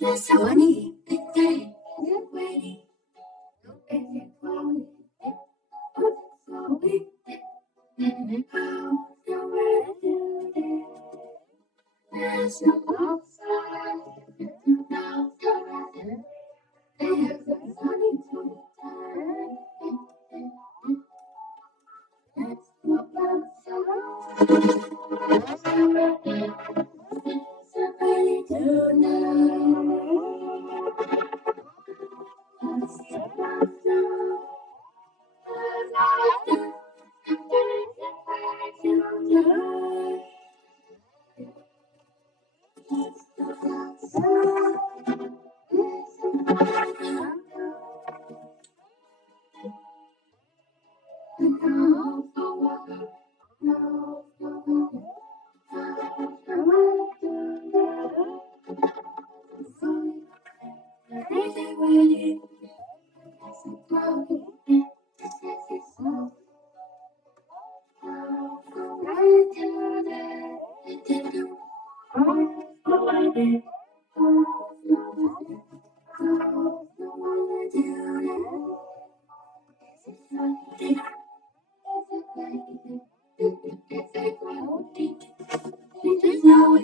That's how I need the day. Waiting. There's no outside. Everybody to let's go outside. Somebody to know. Let's step outside. There's no